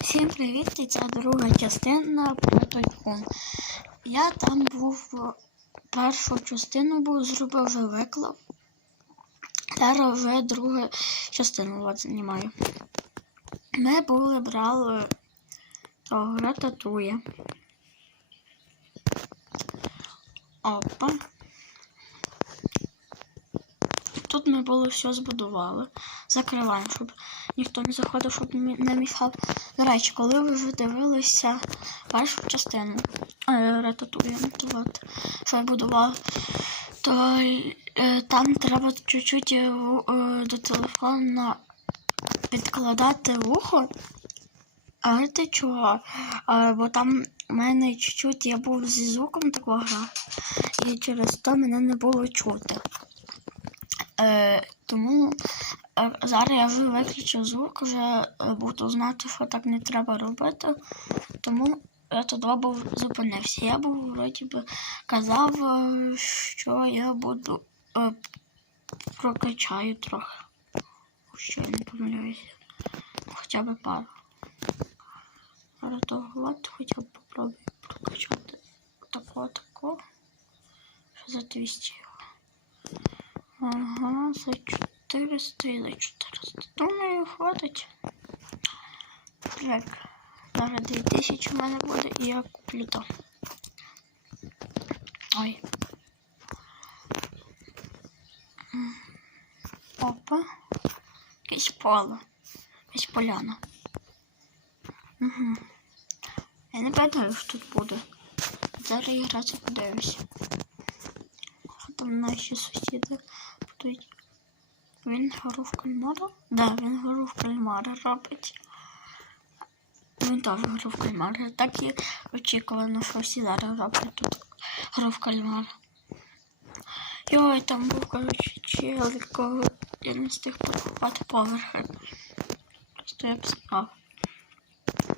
Всім привіт! Це друга частина про тайкун. Я там був першу частину був, зробив вже виклав. Зараз вже другу частину знімаю. Ми були брали того рататує. Опа. Тут ми були все збудували. Закриваємо, щоб ніхто не заходив, щоб не мішав. До речі, коли ви вже дивилися першу частину е, от, що я будував, то е, там треба чуть-чуть е, е, до телефона підкладати вухо. А ти чого? А, бо там у мене чуть-чуть я був зі звуком такого і через то мене не було чути. Е, тому зараз я вже виключив звук, вже е, буду знати, що так не треба робити. Тому я туди був зупинився. Я був вроді би казав, е, що я буду е, прокачаю трохи. Що я не помиляюся. Хоча б пару. От хоча б попробую прокачати. Такого, такого. Що за 200 його. Ага, за 400 і за 400. Думаю, хватить. Так. Зараз 2000 у мене буде і я куплю то. Ой. Опа. Якесь поле. Якась поляна. Угу. Я не пам'ятаю, що тут буде. Зараз я грати подивлюся. Що там наші сусіди будуть. Він гору в кальмара? Да, він гору в кальмара робить. Він теж гору в кальмара. Так і очікувано, що всі зараз роблять тут гору в кальмара. Йой, там був, коротше, чел, якого я не встиг покупати поверхи. Просто я сказав.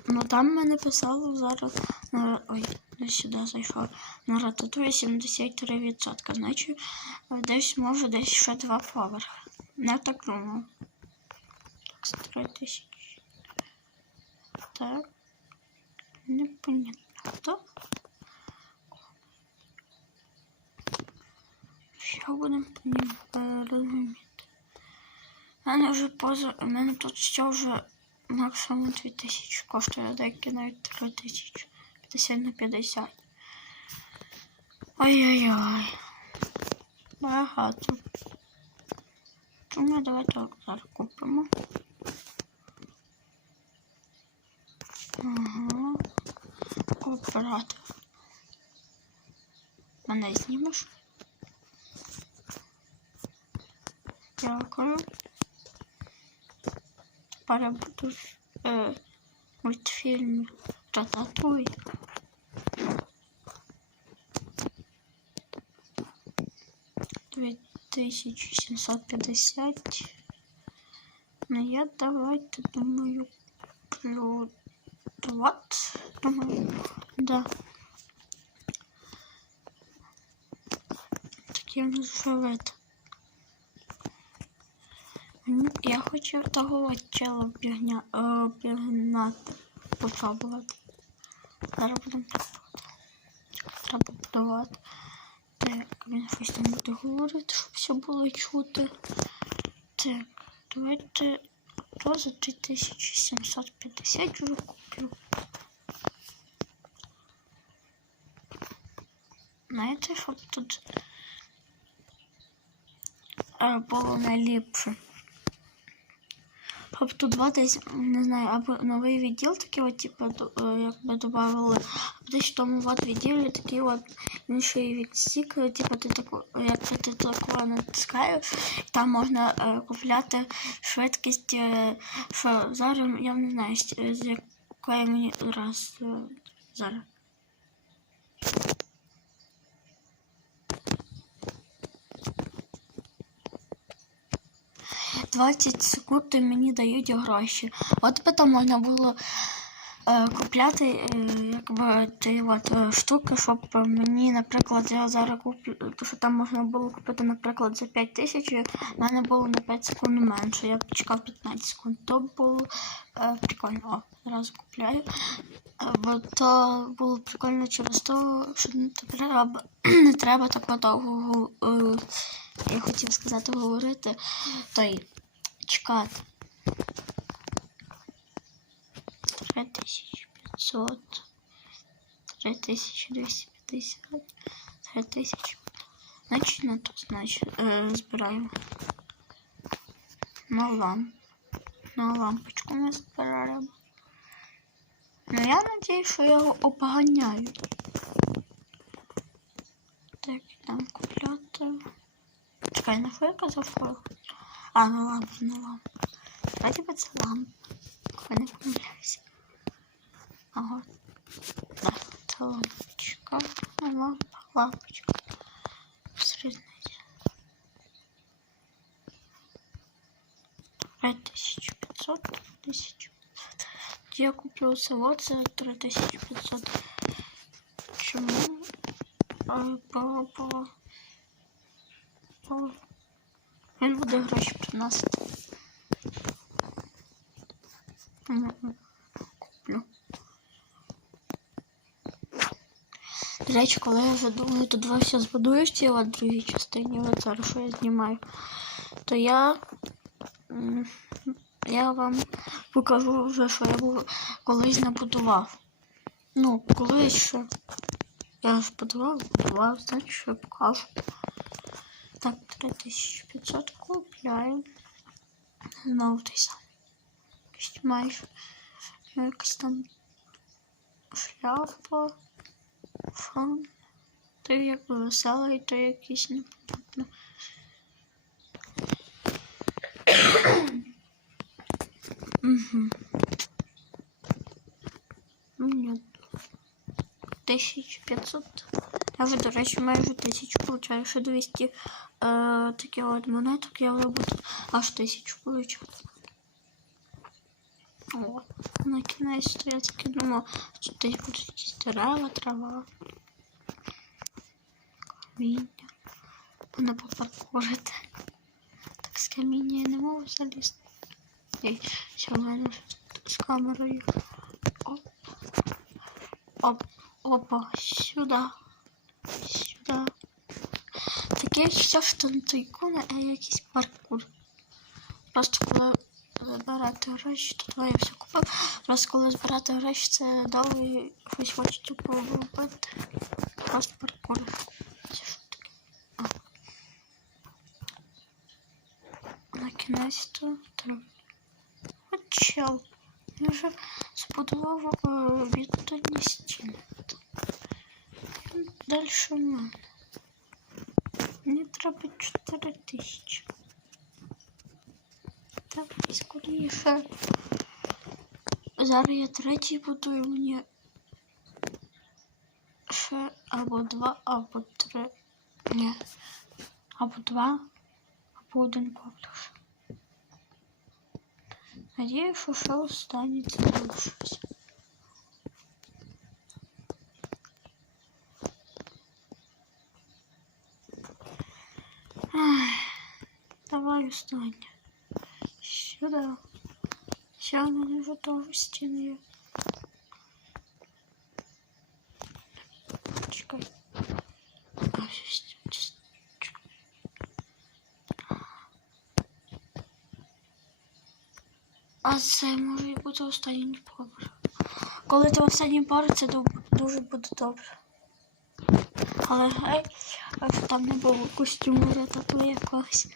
Ну там мене писало зараз на ой, не сюди зайшов. На рататує 73%. Значить, десь може десь ще два поверхи. Не так думав. Так, 3 тисячі. Так. Непонятно. Хто? Що будемо розуміти? У мене вже поза. У мене тут все вже максимум 2000 коштує, деякі навіть 3000. 50 на 50. Ой-ой-ой. Багато. Тому давайте так зараз купимо. Ага. Кооператив. Мене знімеш? Дякую. Тепер я буду е, мультфільм Рататуй. Дві тисячі сімсот п'ятдесят. Ну я давайте думаю куплю 20. Думаю, да. Нас вже вид. Мені- Я хочу того чела обігня, е, обігнати. Зараз будемо пробувати. Треба будувати. Так, він щось там буде говорити, щоб все було чути. Так, давайте то за 3750 вже куплю. Знаєте, щоб тут е, було найліпше. Щоб тут два десь, не знаю, або новий відділ такий от, типу, до- е, якби додавали, Десь в тому от відділі такий от інший відсік, е, типу, ти таку, як ти такого натискаєш, і там можна е, купляти швидкість, е, що зараз, я не знаю, з якої мені раз е, зараз. Двадцять секунд мені дають гроші. От би там можна було купляти е, якби ті от е, штуки, щоб мені, наприклад, я зараз куплю, то що там можна було купити, наприклад, за 5 тисяч, в мене було на 5 секунд менше. Я почекав 15 секунд. То було е, прикольно. О, зразу купляю. Е, Бо то було прикольно через те, що не треба, не треба так довго, е, я хотів сказати, говорити, то й чекати. 3500, 3250, 3000. Значить, на то, значить, е, збираємо. На ламп. На лампочку ми збираємо. Ну, я надіюсь, що я його обганяю. Так, там купляти. Чекай, на що я казав? А, на лампу, на лампу. Давайте це лампа. Я. Це лампочка. Лампа, лампочка. Середняча. 3500, 1000. Я купив село, це 3500. Чому? А, Бо, бо, бо він буде гроші приносити. М, Куплю. До речі, коли я вже думаю, то два все збудую в цій другій частині, от зараз що я знімаю, то я, я вам покажу вже, що я колись набудував. Ну, колись ще. Я ж будував, будував, значить, що я покажу. Так, 3500 купляю. Знову той самий. Майже. Ну, там шляпа. Фон. То якби веселий, то якийсь непонятно. Угу. Ні. 1500. Я вже, до речі, майже тисячу получаю. Ще 200 е, такі от монеток я вже буду аж тисячу получати. О, на кінець я думав, що десь якісь дерева, трава. Каміння. Можна попаркурити. Так з каміння я не можу залізти. Ей, що в мене з. Оп. Оп. Опа, сюди. Сюди. Таке що не тайкуни, а якийсь паркур. Просто коли збирати гроші, то твоє все купив. Просто коли збирати гроші, це дали щось хочеться поробити. Просто паркур. Це що таке? А. На кінець то. От чел. Я вже збудував е, відповідні стіни. Далі в мене. Мені треба 4 тисячі. Так, і скоріше. Зараз я третій будую мені ще або два, або три. Ні. Або два, або один поверх. Надіюсь, що ще останнє це залишиться. Ай, Давай останнє. Все, в мене вже теж стіни. Чекай. А, це може бути останній поверх. Коли ти останній поверх, це дуже буде добре. Але щоб там не було костюму рататуї якогось.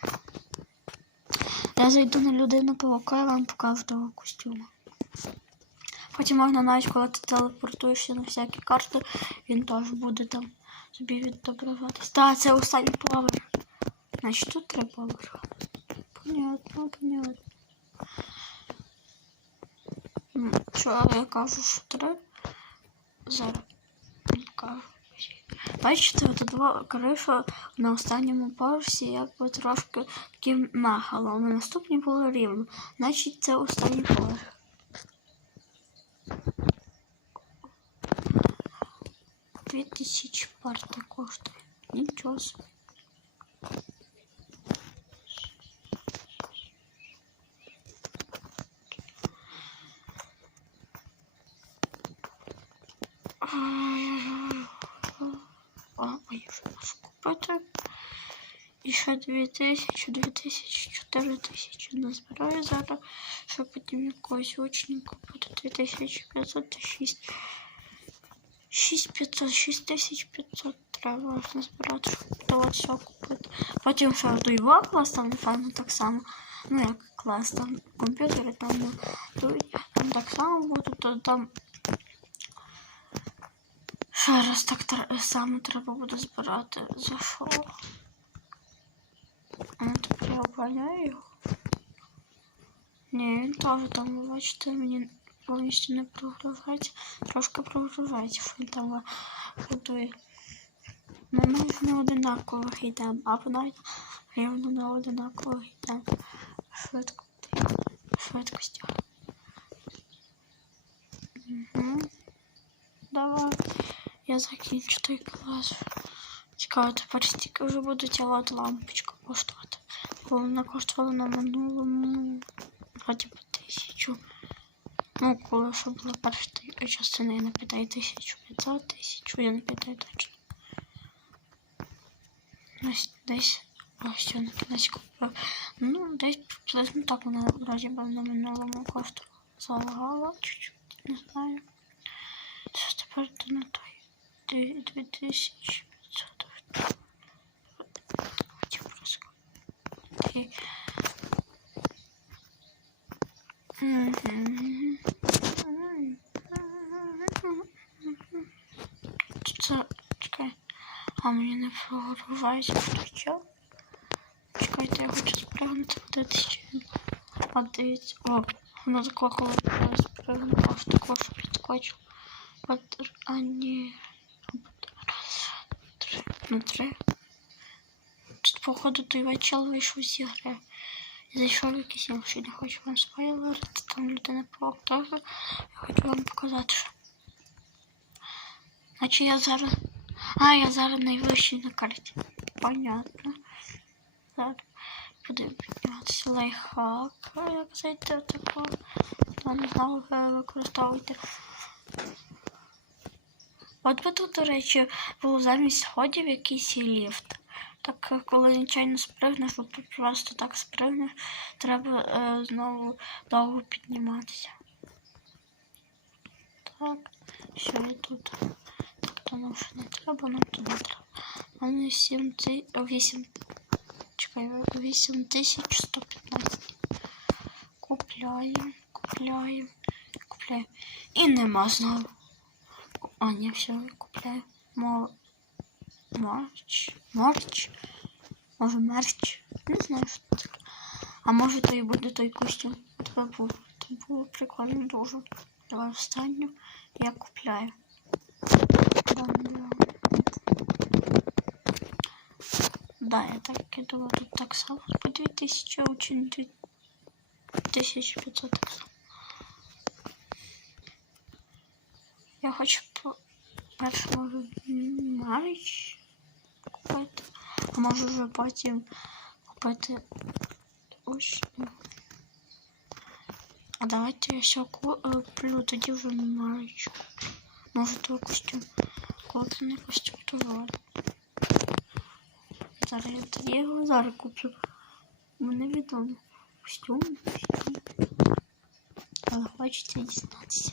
Я зайду на людину павука і вам покажу того костюму. Потім можна навіть коли ти телепортуєшся на всякі карти, він теж буде там собі відображатись. Так, це останній поверх. Значить тут три поверхи. Понятно, понятно. Що я кажу, що три? Зараз кажу. Бачите, от два крыша на останньому поверсі якби трошки таким нахало, але наступні були рівно. Значить це останній поверх. Дві тисячі парта коштує. Нічого собі. І ще 2000, 2000, 4000 назбираю зараз, щоб потім якогось учня купити 2500 та 6. 6500, 6500 треба назбирати, щоб давати все купити. Потім ще до його клас, там, напевно, так само. Ну, як клас, там комп'ютери, там, там так само буде, то там ще раз так само треба буде збирати. За що? А тепер я обганяю його. Ні, він теж там, ви бачите, мені повністю не прогружається. Трошки прогружається, що він там готує. Ми майже не одинакових йдемо, або навіть рівно на одинакових йдемо. Швидко, швидкостях. Угу. Давай. Я закінчу той клас. Цікаво, тепер стільки вже буде ця от лампочка коштувати. Типу, вона коштувала на минулому вроді по тисячу. Ну, коли що була перша частина, я не питаю тисячу 500, тисячу, я не питаю точно. Ось десь ось я на кінець купив. Ну, десь приблизно так вона вроді би на минулому кошту залагала чуть-чуть, не знаю. Що тепер то на той 2000. Це, чекай. А мені не прогружається що? Чекайте, я хочу спригнути чи він. А дивіться. О, воно такого, коли я спригну, аж такого, що підскочив. А ні. Раз, три. Ну, три. Походу, той вечір вийшов з ігри. І зайшов якийсь інший, не хочу вам спойлерити, там людина паук теж. Я хочу вам показати, що. Значить я зараз. А, я зараз найвищий на карті. Понятно. Зараз буду підніматися лайфхак. Як зайти в таку, то не знав, ви використовуйте. От би тут, до речі, був замість сходів якийсь ліфт. Так, коли нечайно спригнеш, от просто так спригнеш, треба е, знову довго підніматися. Так, що я тут? Так, то нам ще не треба, нам тут не треба. У мене 7 ти... 8... Чекай, 8115. Купляємо, купляємо, купляємо. І нема знову. А, ні, все, я купляю. Марч. Марч. Може мерч. Не знаю, що це таке. А може то і буде той костюм. Тебе був. Це було прикольно дуже. Давай останню. Я купляю. Да, я так кидала тут так само по 2000 очень 2500 так само. Я хочу по першому марч купити. А може вже потім купити учню. А давайте я ще куплю, тоді вже марч. Може той костюм. Кожний костюм товар. Зараз я тоді його зараз куплю. Мене відомо. Костюм. Але хочеться дізнатися.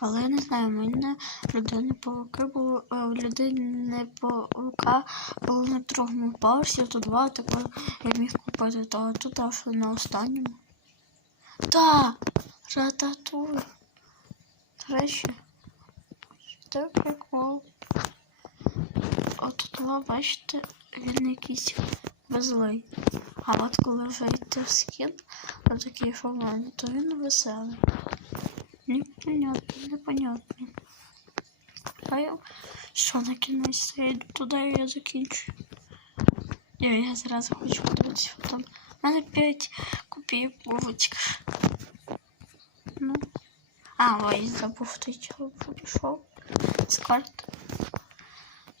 Але я не знаю, в мене людини павуки було е, людини павука було на другому поверсі, то два такого я міг купити, то тут аж на останньому. Та! Рататуй! Речі, це прикол. От ви бачите, він якийсь веселий. А от коли вже йде в скін, отакий фомен, то він веселий. Непонятно, непонятно. А я що на кінець я йду туди і я закінчу. Я, я зразу хочу подивитися там. У мене 5 копійок булочка. Ну. А, ой, забув той чоловік, що пішов. з карт.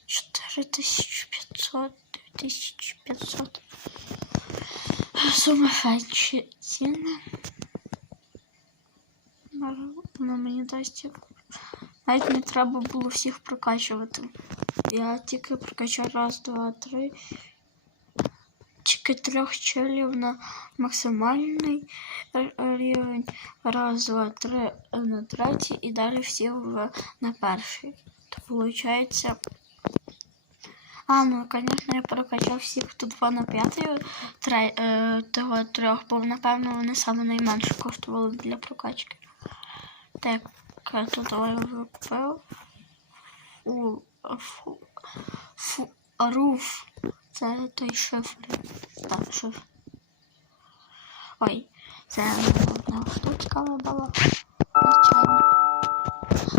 4500, 2500. Сума фетчі Ціни. Вона мені дасть. Навіть не треба було всіх прокачувати. Я тільки прокачав раз, два, три. Тільки трьох челів на максимальний рівень. Раз, два, три на третій і далі всі на перший. То виходить. А, ну, звісно, я прокачав всіх, хто 2 на 5 тре, е, того трьох, бо напевно вони найменше коштували для прокачки. Так, тут я вже купив. Фу, фу, руф. Це той шифр. Так, шифр. Ой, це одна штучка була. Звичайно.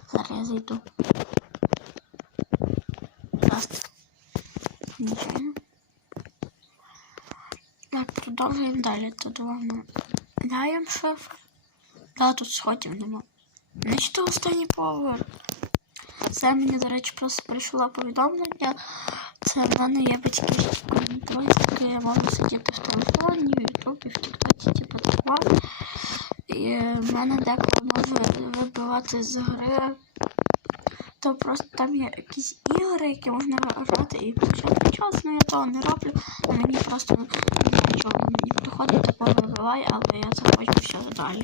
Зараз я зайду. Раз. Нічого. Так, продовжуємо далі. Тут воно. Даємо шифр. Да, тут сходів нема. Значить, останній поверх. Це мені, до речі, просто прийшло повідомлення. Це в мене є батьківський контроль, такий я можу сидіти в телефоні, в Ютубі, в Тіктоці, типу такого. І в мене деколи може вибивати з гри. То просто там є якісь ігри, які можна грати і почати час, ну я того не роблю, а мені просто нічого мені приходить, такого вибиває, але я заходжу все далі.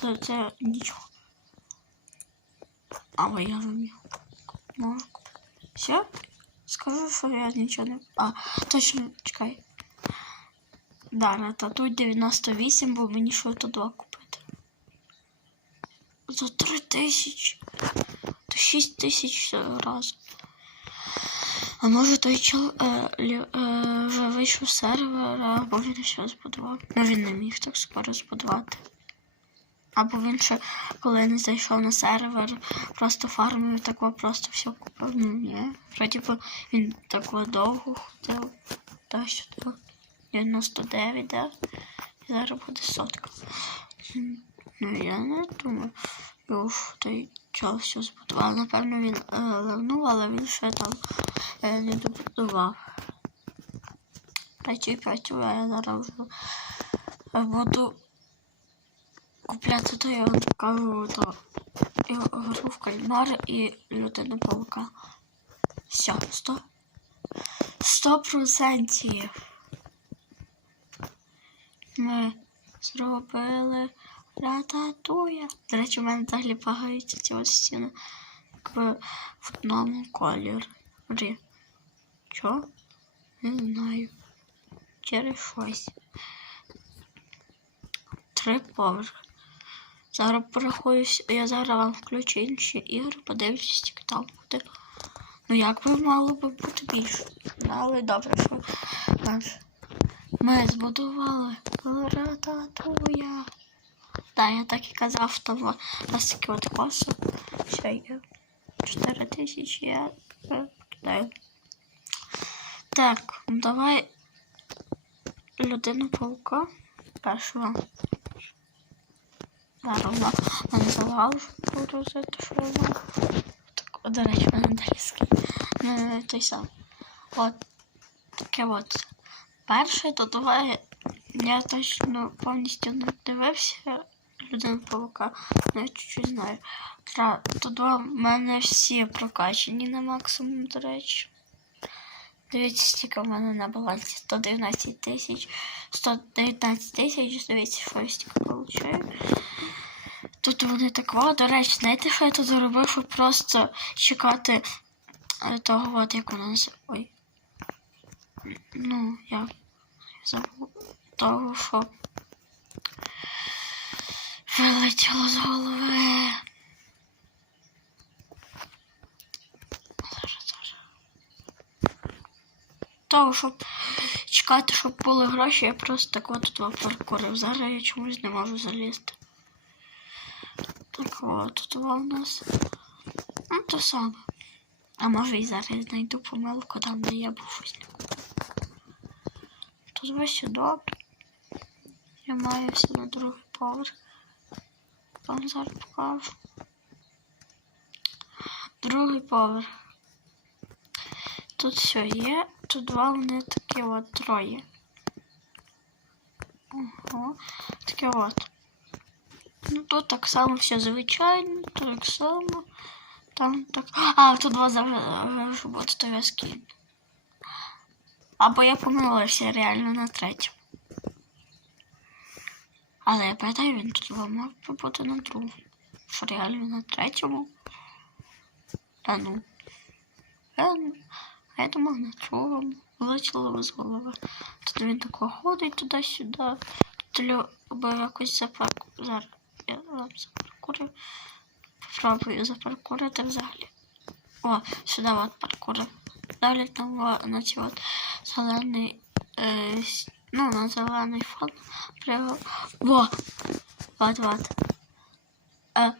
То це нічого. Але я вмію. Можу. Все? Скажу, що я нічого не. А, точно, чекай. Да, на тату 98, бо мені що то два купити. За 3 тисячі. То 6 тисяч разом. А може той чел е, лі, е, вийшов з сервера, або він ще збудував. Ну він не міг так скоро збудувати. Або він ще, коли не зайшов на сервер, просто фармив тако, просто все купив. Ну ні. Вроді би він тако довго ходив. Та що то 99, да? І зараз буде сотка. Ну я не думаю. Його ж той чел все збудував. Напевно він е, але він ще там е, не добудував. Працюй, працюю, а я зараз вже буду купляти то я вам покажу то я гру в кальмар і людину паука. Все, сто. Сто процентів. Ми зробили рататуя. До речі, у мене взагалі пагаються ці ось стіни в в одному кольорі. Чо? Не знаю. Через щось. Три поверхи. Зараз порахуюсь, я зараз вам включу інші ігри, подивлюсь, тільки там буде. Ну як би мало би бути більше. Ну, але добре, що наш. Ми збудували рататуя. Так, я так і казав, то в нас такі от коси. Ще є 4 тисячі, я е, кидаю. Так, давай людину паука першого. Зараз вона мене залагала, що буду за те, що вона. Так, о, до речі, мене далі. Не той сам. От таке от. Перше, то давай я точно повністю не дивився людину паука, навіть чуть-чуть знаю. То два в мене всі прокачені на максимум, до речі. Дивіться, стільки в мене на балансі 119 тисяч, 119 тисяч, дивіться, що я стільки получаю. Тут вони так во, до речі, знаєте, що я тут зробив, щоб просто чекати е, того, от як у нас. Ой. Ну, я забув того, що вилетіло з голови. Того, щоб чекати, щоб були гроші, я просто так от два паркурив. Зараз я чомусь не можу залізти. Так от, тут у нас. Ну, то саме. А може і зараз я знайду помилку там, де я був. Тут весь добре. Я маю все на другий поверх. Вам зараз покажу. другий поверх. Тут все є, тут два вони такі от троє. Ого, таке от. Ну тут так само все звичайно, так само. Там так. А, тут два завжди скину. Або я помилився реально на третьому. Але я пам'ятаю, він тут мав би бути на другому. Що реально на третьому. А ну. А, ну. а я думав на другому. Вилетіло з голови. Тут він тако ходить туди-сюди. Тут якось запарку. Зараз я вам запаркурю. Попробую запаркурити взагалі. О, сюди от паркурив. Далі там на ці от зелений, е, ну, на зелений фон пригав. Во! Вот, вот. Е,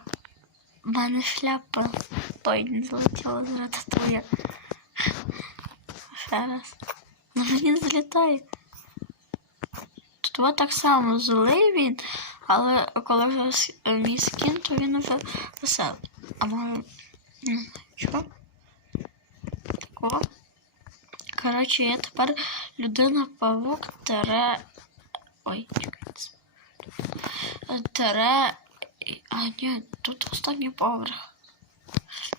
в мене шляпа. Ой, не залетіла з рататуя. Ще раз. Ну мені злітає. Тут от так само злий він, але коли вже е, мій скін, то він вже веселий. А може, що? Такого. Коротше, я тепер людина павук тере. Ой, чекайте. Е, Тере. А, ні, тут останній поверх.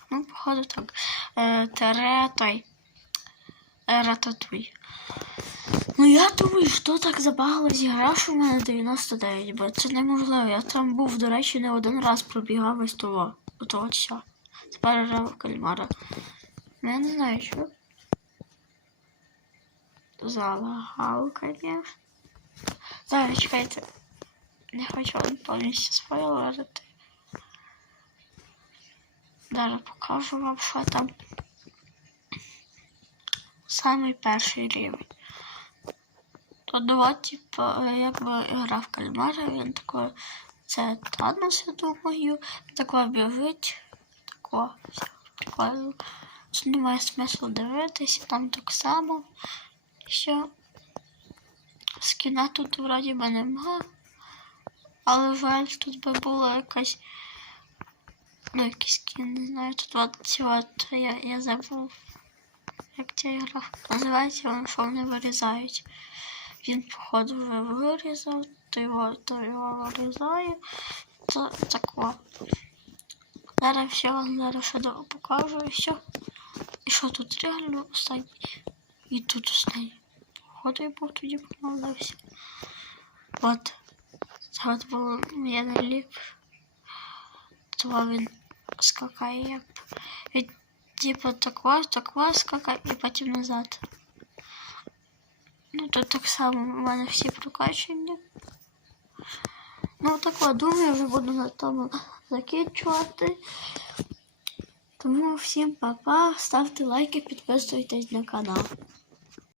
Ну, походу так. Е, Тере той. Рататуй. Ну я думаю, що так забагало зіграв, що в мене 99, бо це неможливо. Я там був, до речі, не один раз пробігав із того. Ото от все. Тепер грав кальмара. Ну, я не знаю, що. Залагав, звісно. Зараз чекайте. Не хочу вам повністю спойлерити. Зараз покажу вам, що там. Самий перший рівень. Два, типу, якби грав кальмара, він такой, це Танос, я думаю, такой біжить, тако, все, прикольно. Це немає смислу дивитися, там так само. Все. Скіна тут вроді би нема. Але жаль, тут би була якась. Ну, якийсь скін, не знаю. Тут от ці от я, я забув. Як ця гра називається, вони що вони вирізають. Він, походу, вирізав, то його, то його вирізає. То тако. Зараз все, зараз ще покажу і все. І що тут реально останній? І тут останній. Походу я був тоді помилився. От. Це от було я не ліп. То він скакає як. Типу тако, тако скакає і потім назад. Ну тут так само у мене всі прокачені. Ну так от, думаю, вже буду на тому закінчувати. Тому всім па-па, ставте лайки, підписуйтесь на канал.